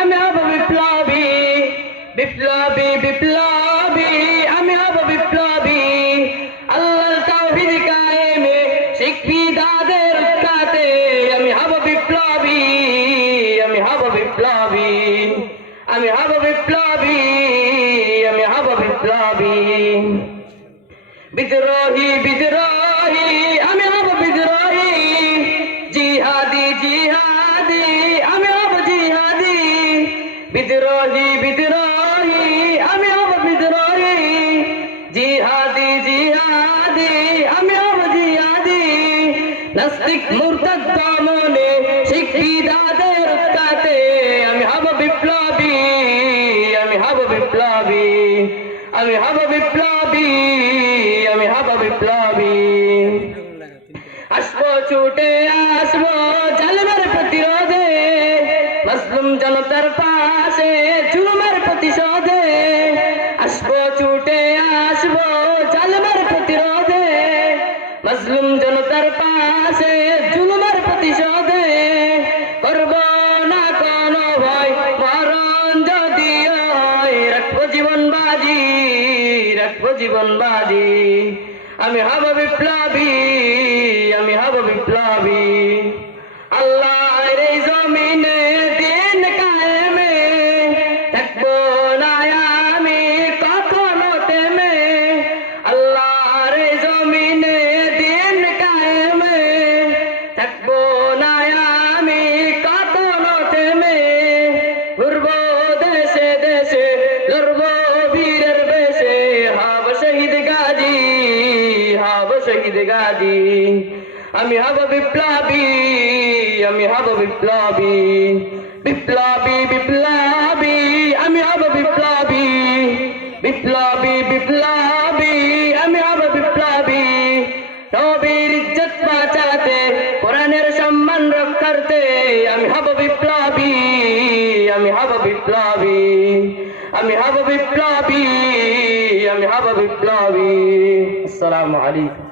আমি হব বিপ্লবী, বিপ্লবী বিপ্লবী, আমি হব বিপ্লবী। আল্লাহর তাওহীদ কায়েমে শিখবি তাদের উৎখাতে, আমি হব বিপ্লবী, আমি হব বিপ্লবী, আমি হব বিপ্লবী, আমি হব বিপ্লবী। বিদ্রোহী বিদ্রোহী, আমি হব বিদ্রোহী। জিহাদি জিহাদি, আমি হব জিহাদি। বিদ্রোহী বিদ্রোহী, আমি হব বিদ্রোহী। জিহাদি জিহাদি, আমি হব জিহাদি। নাস্তিক মুরতাদ দমনে শিখবি তাদের উৎখাতে, আমি হব বিপ্লবী, আমি হব বিপ্লবী, আমি হব বিপ্লবী, আমি হব বিপ্লবী। আসবো ছুটে আসবো জালেমের প্রতিরোধে, মুসলিম জনতার পাশে জুলুমের প্রতিশোধে। আসবো ছুটে আসবো জালেমের প্রতিরোধে, মুসলিম জনতার পাশে জুলুমের প্রতিশোধে। করব না কোনো ভয়, মরণ যদি হয়, রাখবো জীবন বাজি, রাখবো জীবন বাজি। আমি হব বিপ্লবী, আমি হব বিপ্লবী। আল্লাহর এই জমিনে দিন কায়েমে থাকবো না আমি কখনো থেমে। আল্লাহর এই জমিনে দিন কায়েমে থাকবো না আমি কখনো থেমে। ঘুরবো দেশে দেশে, লড়বো বীরের বেশে, হব শহীদ গাজী, হব শহীদ গাজী। আমি হব বিপ্লবী, আমি হব বিপ্লবী, বিপ্লবী বিপ্লবী, আমি হব বিপ্লবী, বিপ্লবী বিপ্লবী, আমি হব বিপ্লবী। নবীর ইজ্জত বাঁচাতে, কোরআনের সম্মান রক্ষার্থে, আমি হব বিপ্লবী, আমি হব বিপ্লবী, আমি হব বিপ্লবী, আমি হব বিপ্লবী। আসসালামু আলাইকুম।